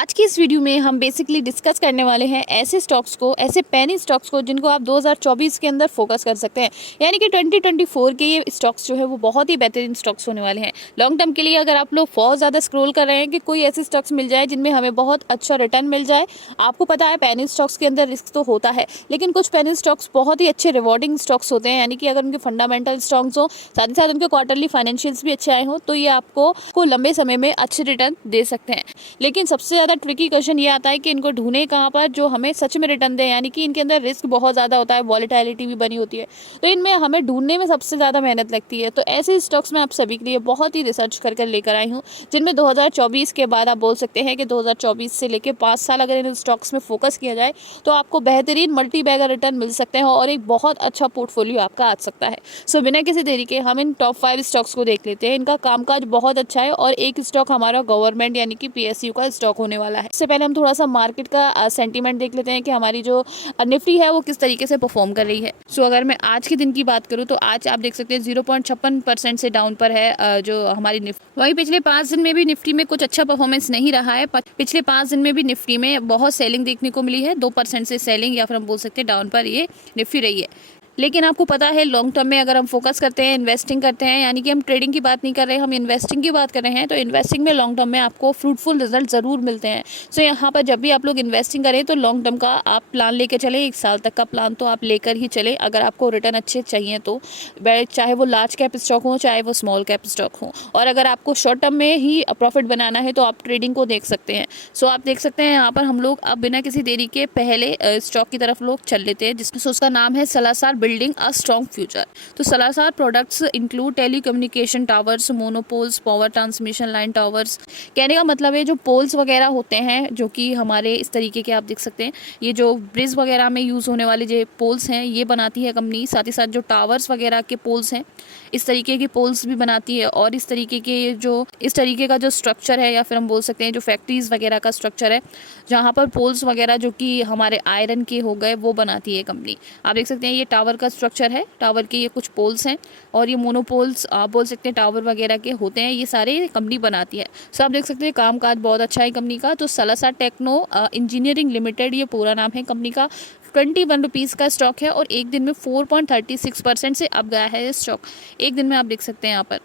आज की इस वीडियो में हम बेसिकली डिस्कस करने वाले हैं ऐसे स्टॉक्स को, ऐसे पेनी स्टॉक्स को जिनको आप 2024 के अंदर फोकस कर सकते हैं। यानी कि 2024 के ये स्टॉक्स जो है वो बहुत ही बेहतरीन स्टॉक्स होने वाले हैं लॉन्ग टर्म के लिए। अगर आप लोग बहुत ज़्यादा स्क्रॉल कर रहे हैं कि कोई ऐसे स्टॉक्स मिल जाए जिनमें हमें बहुत अच्छा रिटर्न मिल जाए, आपको पता है पेनी स्टॉक्स के अंदर रिस्क तो होता है, लेकिन कुछ पेनी स्टॉक्स बहुत ही अच्छे रिवॉर्डिंग स्टॉक्स होते हैं। यानी कि अगर उनके फंडामेंटल स्टॉक्स हो, साथ ही साथ उनके क्वार्टरली फाइनेंशियल्स भी अच्छे आए हों, तो ये आपको लंबे समय में अच्छे रिटर्न दे सकते हैं। लेकिन सबसे ज़्यादा ट्रिकी क्वेश्चन ये आता है कि इनको ढूंढे कहाँ पर जो हमें सच में रिटर्न दे। यानी कि इनके अंदर रिस्क बहुत ज़्यादा होता है, वॉलेटिलिटी भी बनी होती है, तो इनमें हमें ढूंढने में सबसे ज़्यादा मेहनत लगती है। तो ऐसे स्टॉक्स में आप सभी के लिए बहुत ही रिसर्च कर लेकर आई हूँ, जिनमें 2024 के बाद आप बोल सकते हैं कि 2024 से लेकर 5 साल अगर इन स्टॉक्स में फोकस किया जाए तो आपको बेहतरीन मल्टी बैगर रिटर्न मिल सकते हैं और एक बहुत अच्छा पोर्टफोलियो आपका आ सकता है। सो बिना किसी देरी के हम इन टॉप 5 स्टॉक्स को देख लेते हैं। इनका कामकाज बहुत अच्छा है और एक स्टॉक हमारा गवर्नमेंट यानी कि PSU का स्टॉक होने वाला है। इससे पहले हम थोड़ा सा मार्केट का सेंटीमेंट देख लेते हैं कि हमारी जो निफ्टी है वो किस तरीके से परफॉर्म कर रही है। सो अगर मैं आज के दिन की बात करूं तो आज आप देख सकते हैं 0.56% से डाउन पर है जो हमारी निफ्टी। वहीं पिछले 5 दिन में भी निफ्टी में कुछ अच्छा परफॉर्मेंस नहीं रहा है। पिछले 5 दिन में भी निफ्टी में बहुत सेलिंग देखने को मिली है, 2% से सेलिंग या फिर हम बोल सकते हैं डाउन पर ये निफ्टी रही है। लेकिन आपको पता है लॉन्ग टर्म में अगर हम फोकस करते हैं, इन्वेस्टिंग करते हैं, यानी कि हम ट्रेडिंग की बात नहीं कर रहे हैं, हम इन्वेस्टिंग की बात कर रहे हैं, तो इन्वेस्टिंग में लॉन्ग टर्म में आपको फ्रूटफुल रिजल्ट ज़रूर मिलते हैं। सो यहाँ पर जब भी आप लोग इन्वेस्टिंग करें तो लॉन्ग टर्म का आप प्लान लेकर चले, 1 साल तक का प्लान तो आप लेकर ही चले अगर आपको रिटर्न अच्छे चाहिए तो, चाहे वो लार्ज कैप स्टॉक हो चाहे वो स्मॉल कैप स्टॉक हो। और अगर आपको शॉर्ट टर्म में ही प्रॉफिट बनाना है तो आप ट्रेडिंग को देख सकते हैं। सो आप देख सकते हैं यहाँ पर हम लोग अब बिना किसी देरी के पहले स्टॉक की तरफ लोग चल लेते हैं, जिसमें उसका नाम है Salasar building a strong future. तो Salasar products include telecommunication towers, monopoles, power transmission line towers. कहने का मतलब है जो पोल्स वगैरह होते हैं जो कि हमारे इस तरीके के आप देख सकते हैं, ये जो ब्रिज वगैरह में यूज़ होने वाले जो पोल्स हैं ये बनाती है कंपनी। साथ ही साथ जो टावर्स वगैरह के पोल्स हैं इस तरीके के पोल्स भी बनाती है। और इस तरीके का जो स्ट्रक्चर है या फिर हम बोल सकते हैं जो फैक्ट्रीज वगैरह का स्ट्रक्चर है जहाँ पर पोल्स वगैरह जो कि हमारे आयरन के हो गए वो बनाती है कंपनी। आप देख सकते हैं ये टावर का स्ट्रक्चर है, टावर के ये कुछ पोल्स हैं और ये मोनोपोल्स आप बोल सकते हैं टावर वगैरह के होते हैं, ये सारे कंपनी बनाती है। सो आप देख सकते हैं कामकाज बहुत अच्छा है कंपनी का। तो सलासा टेक्नो इंजीनियरिंग लिमिटेड ये पूरा नाम है कंपनी का। 21 रुपीज़ का स्टॉक है और एक दिन में 4.36% से अप गया है ये स्टॉक, एक दिन में आप देख सकते हैं यहाँ पर।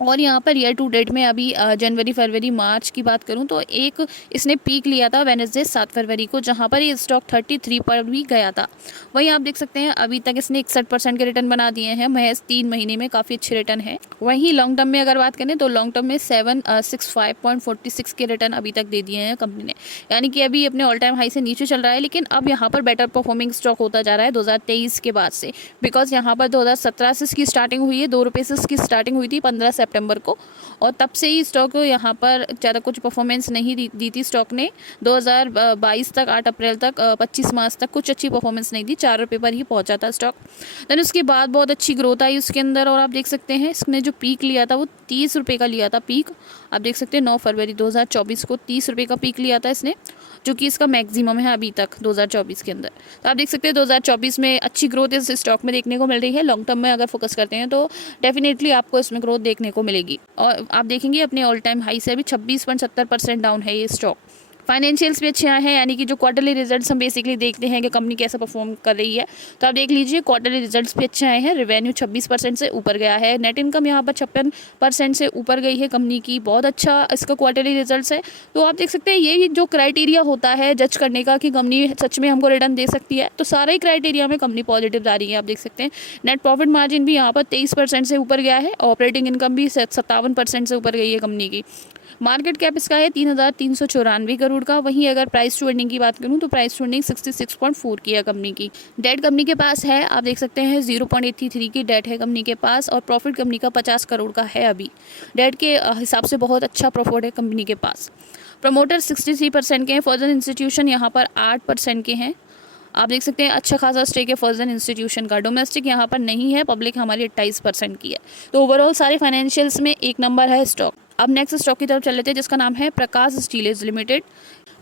और यहाँ पर ईयर टू डेट में अभी जनवरी फरवरी मार्च की बात करूँ तो एक इसने पीक लिया था वेडनेसडे 7 फरवरी को, जहाँ पर ये स्टॉक 33 पर भी गया था। वहीं आप देख सकते हैं अभी तक इसने 61% के रिटर्न बना दिए हैं महज 3 महीने में, काफ़ी अच्छे रिटर्न है। वहीं लॉन्ग टर्म में अगर बात करें तो लॉन्ग टर्म में 765.46 के रिटर्न अभी तक दे दिए हैं कंपनी ने। यानी कि अभी अपने ऑल टाइम हाई से नीचे चल रहा है, लेकिन अब यहाँ पर बेटर परफॉर्मिंग स्टॉक होता जा रहा है 2023 के बाद से। बिकॉज यहाँ पर 2017 से इसकी स्टार्टिंग हुई है, 2 रुपये से इसकी स्टार्टिंग हुई थी 15 सितंबर को, और तब से ही स्टॉक यहाँ पर ज़्यादा कुछ परफॉर्मेंस नहीं दी थी स्टॉक ने। 2022 तक 8 अप्रैल तक 25 मार्च तक कुछ अच्छी परफॉर्मेंस नहीं दी, 4 रुपये पर ही पहुँचा था स्टॉक। देन उसके बाद बहुत अच्छी ग्रोथ आई उसके अंदर और आप देख सकते हैं इसने जो पीक लिया था वो 30 रुपये का लिया था पीक। आप देख सकते हैं 9 फरवरी 2024 को 30 रुपये का पीक लिया था इसने, जो कि इसका मैक्सिमम है अभी तक 2024 के अंदर। तो आप देख सकते हैं 2024 में अच्छी ग्रोथ इस स्टॉक में देखने को मिल रही है। लॉन्ग टर्म में अगर फोकस करते हैं तो डेफिनेटली आपको इसमें ग्रोथ देखने को मिलेगी। और आप देखेंगे अपने ऑल टाइम हाई से अभी 26.70% डाउन है ये स्टॉक। फाइनेंशियल्स भी अच्छे आए हैं, यानी कि जो क्वार्टरली रिजल्ट्स हम बेसिकली देखते हैं कि कंपनी कैसे परफॉर्म कर रही है, तो आप देख लीजिए क्वार्टरली रिजल्ट्स भी अच्छे आए हैं। रेवेन्यू 26% से ऊपर गया है, नेट इनकम यहाँ पर 56% से ऊपर गई है कंपनी की, बहुत अच्छा इसका क्वार्टरली रिजल्ट्स है। तो आप देख सकते हैं ये जो क्राइटेरिया होता है जज करने का कि कंपनी सच में हमको रिटर्न दे सकती है, तो सारे ही क्राइटेरिया में कंपनी पॉजिटिव जा रही है। आप देख सकते हैं नेट प्रॉफिट मार्जिन भी यहाँ पर 23% से ऊपर गया है, ऑपरेटिंग इनकम भी 57% से ऊपर गई है कंपनी की। मार्केट कैप इसका है 3,394 करोड़ का। वहीं अगर प्राइस टू अर्निंग की बात करूं तो प्राइस टू अर्निंग 66.4 की है कंपनी की। डेट कंपनी के पास है, आप देख सकते हैं 0.83 की डेट है कंपनी के पास और प्रॉफिट कंपनी का 50 करोड़ का है अभी। डेट के हिसाब से बहुत अच्छा प्रॉफिट है कंपनी के पास। प्रमोटर 63% के हैं, फर्जन इंस्टीट्यूशन यहाँ पर 8% के हैं। आप देख सकते हैं अच्छा खासा स्टेक है फर्जन इंस्टीट्यूशन का। डोमेस्टिक यहाँ पर नहीं है, पब्लिक हमारी 28% की है। तो ओवरऑल सारे फाइनेंशियल्स में एक नंबर है स्टॉक। अब नेक्स्ट स्टॉक की तरफ चल लेते हैं जिसका नाम है प्रकाश स्टीलेज लिमिटेड।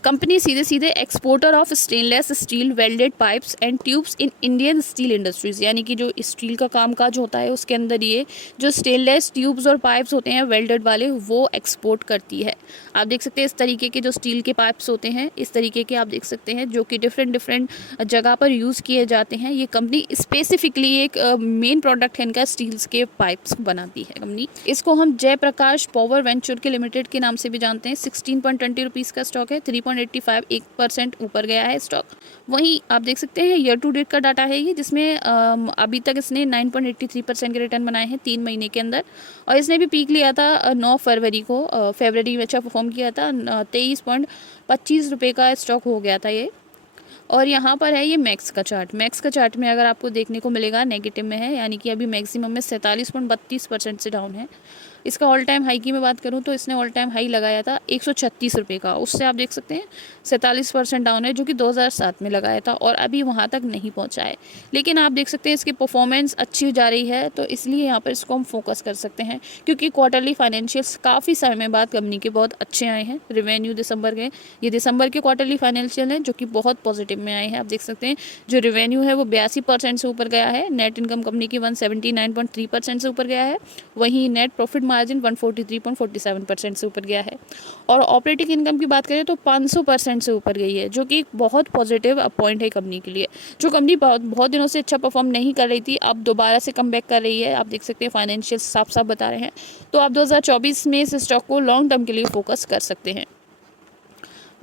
कंपनी सीधे सीधे exporter of stainless steel welded pipes and tubes in Indian steel industries, यानी कि जो स्टील का कामकाज होता है उसके अंदर ये जो स्टेनलेस ट्यूब्स और पाइप्स होते हैं वेल्डेड वाले वो एक्सपोर्ट करती है। आप देख सकते हैं इस तरीके के जो स्टील के पाइप्स होते हैं, इस तरीके के आप देख सकते हैं जो कि डिफरेंट जगह पर यूज़ किए जाते हैं। ये कंपनी स्पेसिफिकली एक मेन प्रोडक्ट है इनका स्टील्स के पाइप्स बनाती है कंपनी। इसको हम जयप्रकाश पावर वेंचर के लिमिटेड के नाम से भी जानते हैं। 16.20 रुपीज़ का स्टॉक है, 3.85 1% ऊपर गया है स्टॉक। वहीं आप देख सकते हैं ईयर टू डेट का डाटा है ये, जिसमें अभी तक इसने 9.83% के रिटर्न बनाए हैं 3 महीने के अंदर। और इसने भी पीक लिया था 9 फरवरी को, फरवरी में अच्छा परफॉर्म किया था, 23.25 रुपये का स्टॉक हो गया था ये। और यहाँ पर है ये मैक्स का चार्ट में अगर आपको देखने को मिलेगा नेगेटिव में है, यानी कि अभी मैक्सिमम में 47.32% से डाउन है। इसका ऑल टाइम हाई की मैं बात करूँ तो इसने ऑल टाइम हाई लगाया था 136 रुपये का, उससे आप देख सकते हैं 47% डाउन है, जो कि 2007 में लगाया था और अभी वहाँ तक नहीं पहुँचा है। लेकिन आप देख सकते हैं इसकी परफॉर्मेंस अच्छी जा रही है, तो इसलिए यहाँ पर इसको हम फोकस कर सकते हैं, क्योंकि क्वार्टरली फाइनेंशियल्स काफ़ी समय बाद कंपनी के बहुत अच्छे आए हैं। रिवेन्यू दिसंबर के, ये दिसंबर के क्वार्टरली फाइनेंशियल हैं जो कि बहुत पॉजिटिव में आए हैं। आप देख सकते हैं जो रिवेन्यू है वो 82% से ऊपर गया है, नेट इनकम कंपनी की 179.3% से ऊपर गया है, वहीं नेट प्रॉफिट मार्जिन 143.47% से ऊपर गया है। और ऑपरेटिंग इनकम की बात करें तो 500% से ऊपर गई है, जो कि एक बहुत पॉजिटिव पॉइंट है कंपनी के लिए। जो कंपनी बहुत दिनों से अच्छा परफॉर्म नहीं कर रही थी, अब दोबारा से कम बैक कर रही है। आप देख सकते हैं फाइनेंशियल साफ साफ बता रहे हैं। तो आप 2024 में इस स्टॉक को लॉन्ग टर्म के लिए फोकस कर सकते हैं।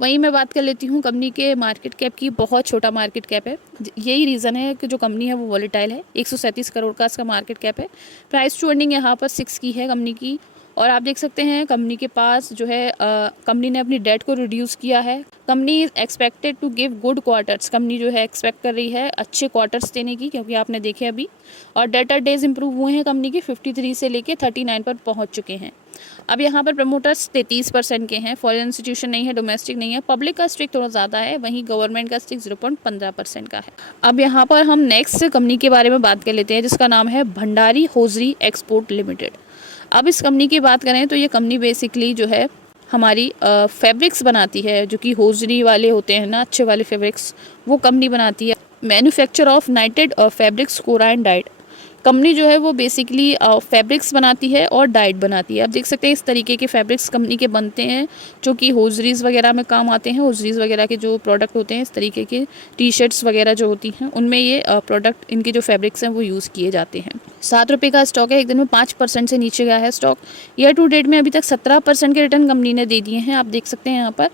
वहीं मैं बात कर लेती हूँ कंपनी के मार्केट कैप की, बहुत छोटा मार्केट कैप है। यही रीज़न है कि जो कंपनी है वो वॉलेटाइल है। 137 करोड़ का इसका मार्केट कैप है। प्राइस टू अर्निंग यहाँ पर 6 की है कंपनी की। और आप देख सकते हैं कंपनी के पास जो है कंपनी ने अपनी डेट को रिड्यूस किया है। Company expected to give good quarters, company जो है एक्सपेक्ट कर रही है अच्छे क्वार्टर्स देने की, क्योंकि आपने देखे अभी। और डेटर डेज इंप्रूव हुए हैं कंपनी के, 53 से लेके 39 पर पहुंच चुके हैं। अब यहाँ पर प्रमोटर्स 33% के हैं, फॉरेन इंस्टीट्यूशन नहीं है, डोमेस्टिक नहीं है। पब्लिक का स्टेक थोड़ा ज़्यादा है, वहीं गवर्नमेंट का स्टेक 0.15% का है। अब यहाँ पर हम नेक्स्ट कंपनी के बारे में बात कर लेते हैं, जिसका नाम है भंडारी होजरी एक्सपोर्ट लिमिटेड। अब इस कंपनी की बात करें तो ये कंपनी बेसिकली जो है हमारी फैब्रिक्स बनाती है, जो कि होजरी वाले होते हैं ना, अच्छे वाले फैब्रिक्स, वो कंपनी बनाती है। मैन्युफैक्चर ऑफ नाइटेड फैब्रिक्स कोरा एंड डाइड, कंपनी जो है वो बेसिकली फैब्रिक्स बनाती है और डाइट बनाती है। आप देख सकते हैं इस तरीके के फैब्रिक्स कंपनी के बनते हैं, जो कि होजरीज़ वगैरह में काम आते हैं। होजरीज़ वगैरह के जो प्रोडक्ट होते हैं, इस तरीके के टी शर्ट्स वगैरह जो होती हैं, उनमें ये प्रोडक्ट, इनके जो फैब्रिक्स हैं वो यूज़ किए जाते हैं। 7 रुपये का स्टॉक है, एक दिन में 5% से नीचे गया है स्टॉक। ईयर टू डेट में अभी तक 17% के रिटर्न कंपनी ने दे दिए हैं। आप देख सकते हैं यहाँ पर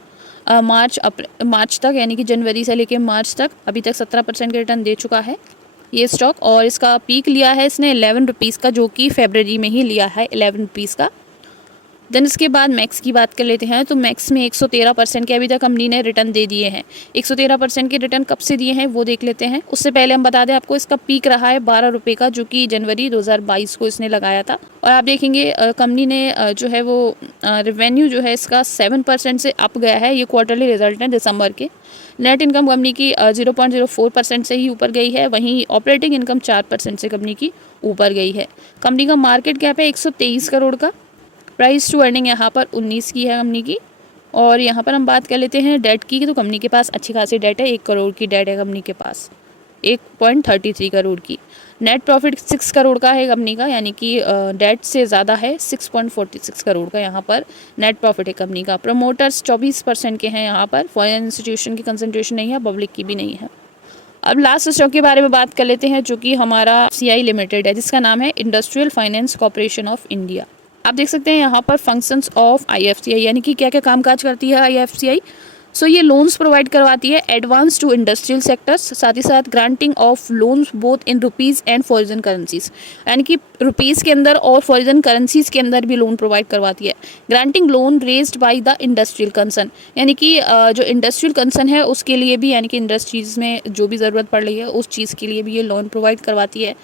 मार्च तक, यानी कि जनवरी से लेकर मार्च तक अभी तक 17% के रिटर्न दे चुका है ये स्टॉक। और इसका पीक लिया है इसने 11 रुपीज़ का, जो कि फरवरी में ही लिया है 11 रुपीज़ का। देन इसके बाद मैक्स की बात कर लेते हैं, तो मैक्स में 113% के अभी तक कंपनी ने रिटर्न दे दिए हैं। 113% के रिटर्न कब से दिए हैं वो देख लेते हैं। उससे पहले हम बता दें आपको, इसका पीक रहा है 12 रुपये का, जो कि जनवरी 2022 को इसने लगाया था। और आप देखेंगे कंपनी ने जो है वो रेवेन्यू जो है इसका 7% से अप गया है। ये क्वार्टरली रिजल्ट है दिसंबर के। नेट इनकम कंपनी की 0.04% से ही ऊपर गई है, वहीं ऑपरेटिंग इनकम 4% से कंपनी की ऊपर गई है। कंपनी का मार्केट कैप है 123 करोड़ का। प्राइस टू अर्निंग यहाँ पर 19 की है कंपनी की। और यहाँ पर हम बात कर लेते हैं डेट की, तो कंपनी के पास अच्छी खासी डेट है, 1 करोड़ की डेट है कंपनी के पास, 1.33 करोड़ की। नेट प्रॉफिट 6 करोड़ का है कंपनी का, यानी कि डेट से ज़्यादा है, 6.46 करोड़ का यहाँ पर नेट प्रॉफिट है कंपनी का। प्रमोटर्स 24% के हैं यहाँ पर, फॉरेन इंस्टीट्यूशन की कंसंट्रेशन नहीं है, पब्लिक की भी नहीं है। अब लास्ट स्टॉक के बारे में बात कर लेते हैं, जो कि हमारा CI लिमिटेड है, जिसका नाम है industrial finance corporation of India. आप देख सकते हैं यहाँ पर फंक्शंस ऑफ IFCI, यानी कि क्या क्या कामकाज करती है IFCI। सो ये लोन्स प्रोवाइड करवाती है एडवांस टू इंडस्ट्रियल सेक्टर्स, साथ ही साथ granting of loans both in rupees and foreign currencies, यानी कि रुपीज़ के अंदर और फॉरेन करेंसीज के अंदर भी लोन प्रोवाइड करवाती है। Granting loan raised by the industrial concern, यानी कि जो इंडस्ट्रियल कंसर्न है उसके लिए भी, यानी कि इंडस्ट्रीज़ में जो भी ज़रूरत पड़ रही है उस चीज़ के लिए भी ये लोन प्रोवाइड करवाती है।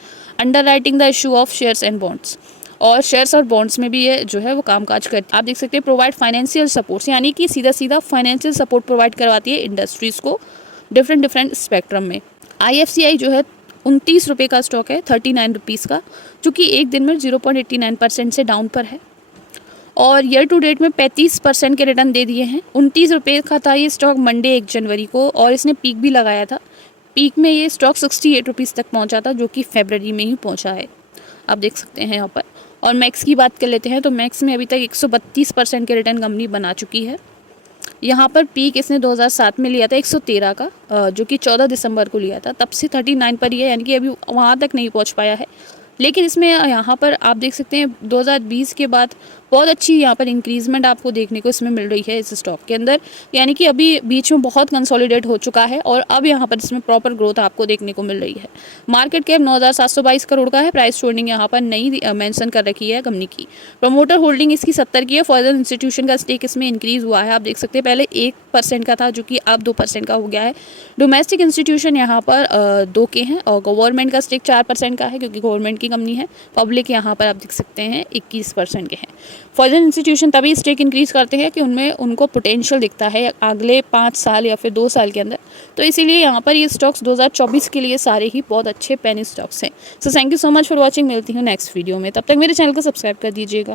Under writing the issue of shares and bonds, और शेयर्स और बॉन्ड्स में भी ये जो है वो कामकाज करती है। आप देख सकते हैं प्रोवाइड फाइनेंशियल सपोर्ट, यानी कि सीधा सीधा फाइनेंशियल सपोर्ट प्रोवाइड करवाती है इंडस्ट्रीज़ को डिफरेंट स्पेक्ट्रम में। IFCI जो है 29 रुपये का स्टॉक है, 39 रुपीज़ का, जो कि एक दिन में 0.89% से डाउन पर है। और ईयर टू डेट में 35% के रिटर्न दे दिए हैं। 29 रुपये का था ये स्टॉक मंडे 1 जनवरी को, और इसने पीक भी लगाया था। पीक में ये स्टॉक 68 रुपीज़ तक पहुंचा था, जो कि फरवरी में ही पहुंचा है, आप देख सकते हैं यहाँ पर। और मैक्स की बात कर लेते हैं तो मैक्स में अभी तक 132% के रिटर्न कंपनी बना चुकी है। यहाँ पर पीक इसने 2007 में लिया था 113 का, जो कि 14 दिसंबर को लिया था, तब से 39 पर ही है, यानी कि अभी वहाँ तक नहीं पहुँच पाया है। लेकिन इसमें यहाँ पर आप देख सकते हैं 2020 के बाद बहुत अच्छी यहाँ पर इंक्रीजमेंट आपको देखने को इसमें मिल रही है इस स्टॉक के अंदर, यानी कि अभी बीच में बहुत कंसोलिडेट हो चुका है और अब यहाँ पर इसमें प्रॉपर ग्रोथ आपको देखने को मिल रही है। मार्केट कैप 9,722 करोड़ का है। प्राइस होल्डिंग यहाँ पर नहीं मेंशन कर रखी है कंपनी की। प्रमोटर होल्डिंग इसकी 70 की है। फर्दर इंस्टीट्यूशन का स्टेक इसमें इंक्रीज हुआ है, आप देख सकते हैं, पहले 1% का था जो कि अब 2% का हो गया है। डोमेस्टिक इंस्टीट्यूशन यहाँ पर 2 के हैं और गवर्नमेंट का स्टेक 4% का है, क्योंकि गवर्नमेंट की कंपनी है। पब्लिक यहाँ पर आप देख सकते हैं 21% के हैं। फॉरेन इंस्टीट्यूशन तभी स्टेक इंक्रीज करते हैं कि उनमें उनको पोटेंशियल दिखता है अगले 5 साल या फिर 2 साल के अंदर, तो इसीलिए यहाँ पर ये स्टॉक्स 2024 के लिए सारे ही बहुत अच्छे पेनी स्टॉक्स हैं। So thank you so much for watching. मिलती हूँ नेक्स्ट वीडियो में, तब तक मेरे चैनल को सब्सक्राइब कर दीजिएगा।